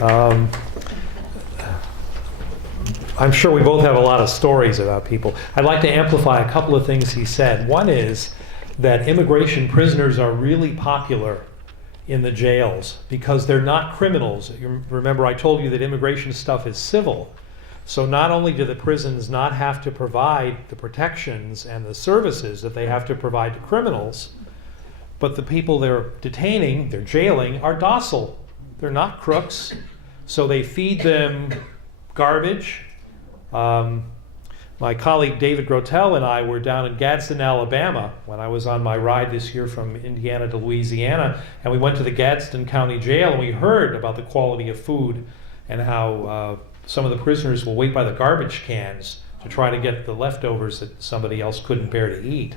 I'm sure we both have a lot of stories about people. I'd like to amplify a couple of things he said. One is that immigration prisoners are really popular in the jails because they're not criminals. You remember I told you that immigration stuff is civil. So not only do the prisons not have to provide the protections and the services that they have to provide to criminals, but the people they're detaining, they're jailing, are docile. They're not crooks. So they feed them garbage. My colleague David Grotel and I were down in Gadsden, Alabama when I was on my ride this year from Indiana to Louisiana, and we went to the Gadsden County Jail and we heard about the quality of food and how some of the prisoners will wait by the garbage cans to try to get the leftovers that somebody else couldn't bear to eat.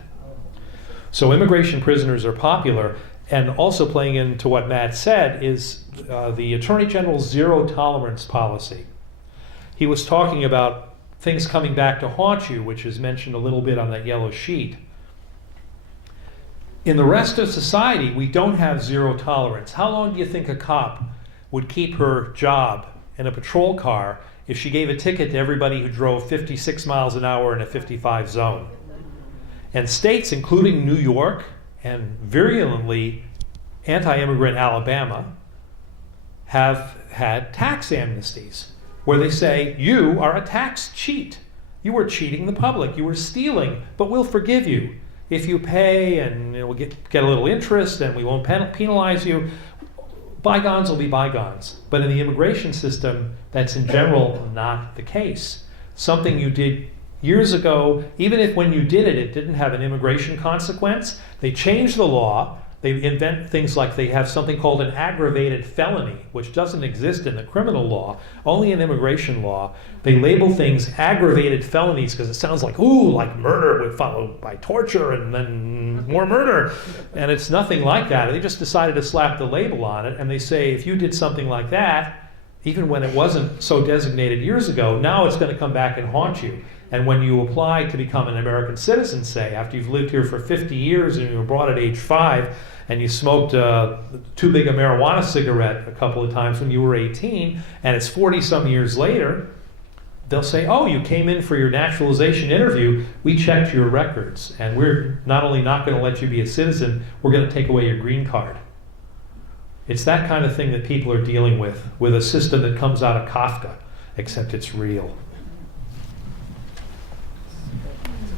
So immigration prisoners are popular, and also playing into what Matt said is the Attorney General's zero tolerance policy. He was talking about things coming back to haunt you, which is mentioned a little bit on that yellow sheet. In the rest of society, we don't have zero tolerance. How long do you think a cop would keep her job in a patrol car if she gave a ticket to everybody who drove 56 miles an hour in a 55 zone? And states, including New York and virulently anti-immigrant Alabama, have had tax amnesties where they say, you are a tax cheat. You were cheating the public. You were stealing, but we'll forgive you if you pay, and we'll get a little interest, and we won't penalize you. Bygones will be bygones. But in the immigration system, that's in general not the case. Something you did years ago, even if when you did it, it didn't have an immigration consequence, they changed the law. They invent things like they have something called an aggravated felony, which doesn't exist in the criminal law, only in immigration law. They label things aggravated felonies because it sounds like, ooh, like murder followed by torture and then more murder. And it's nothing like that. They just decided to slap the label on it, and they say if you did something like that, even when it wasn't so designated years ago, now it's going to come back and haunt you. And when you apply to become an American citizen, say, after you've lived here for 50 years and you were brought at age 5 and you smoked too big a marijuana cigarette a couple of times when you were 18, and it's 40-some years later, they'll say, oh, you came in for your naturalization interview, we checked your records, and we're not only not going to let you be a citizen, we're going to take away your green card. It's that kind of thing that people are dealing with a system that comes out of Kafka, except it's real.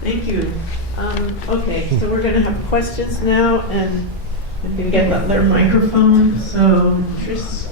Thank you. Okay, so we're going to have questions now, and I'm going to get their microphone. So, Tris,